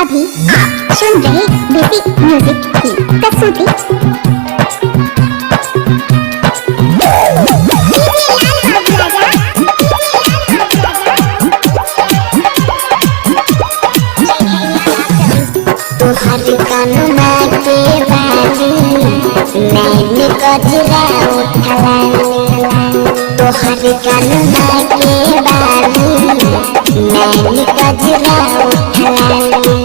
अभी आप सुन रहे बेसिक म्यूजिक की प्रस्तुति। तुहर कनुमा के बाली नैन गजरा उठलानी, तुहर कनुमा के बाली नैन गजरा उठलानी।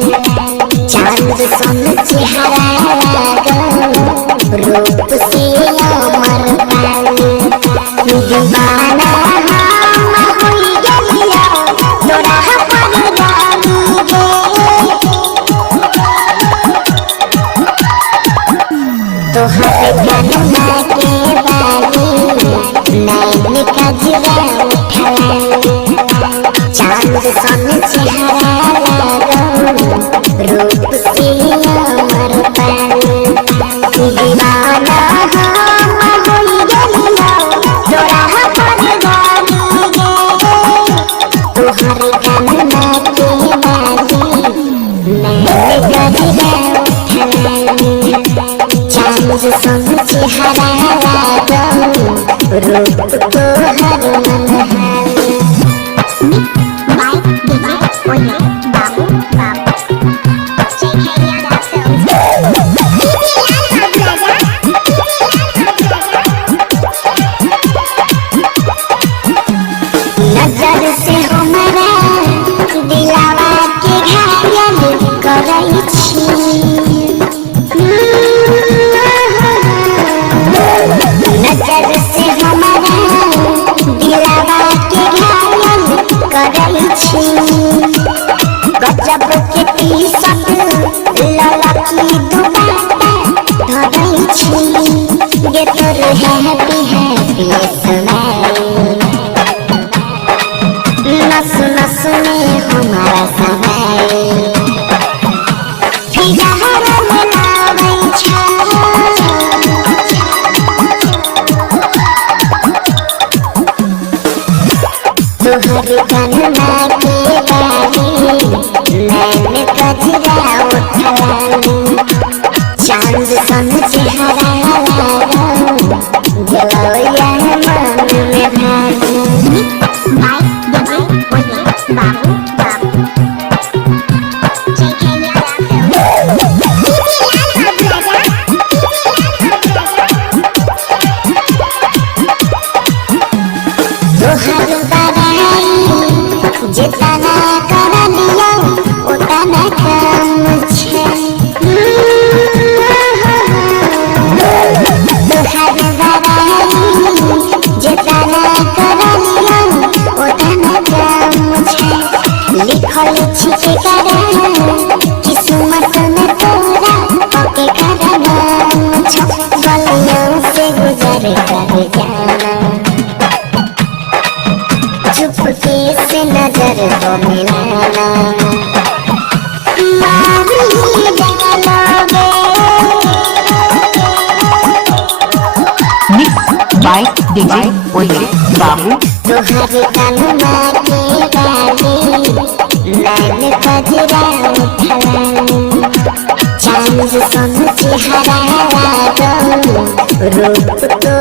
चांद सन चेहरा लागल रूप से अमर पाली, दीवाना हम होई गेलिया तोरा पर रानी गे। तुहर कनुमा के बाली नैन गजरा उठलानी, चांद सन चेहरा लागल रूप से अमर पाली, दीवाना हम होई गेलिया तोरा पर रानी गे। तुहर कनुमा के बाली नैन गजरा उठलानी, चांद सन चेहरा लागल रूप तोहर मनहानी। बाय डीजे ओले बाबू बाबू नजर से हमरा दिलावा के घायल करई छी, नजर से हमरा दिलावा के घायल करई छी। गजब के टी-शर्ट ललकी दुपट्टा धरई छी, गे तोर हैप्पी हैप्पी स्माइल नस नस में हमारा समाइल, फिगर में लावै छा। तुहर कनुमा के बाली नैन गजरा उठलानी, चांद सन चेहरा लागल दिलौया मन में भाली। बाय डीजे ओले बाबू बाबू तोहर बड़ाई जितना कर लिया उतना कम छे। तोहर बड़ाई जितना कर लिया उतना कम छे। लिखल छिके करा किस्मत में तोरा पके कर नाम छ। गलियों से गुजर कर जाना, चुपके से नजर को मिलाना, मारी डालोगे। मिक्स बाय डीजे ओले बाबू। तुहर कनुमा के बाली नैन गजरा उठलानी, चांद सन चेहरा लागल रूप तो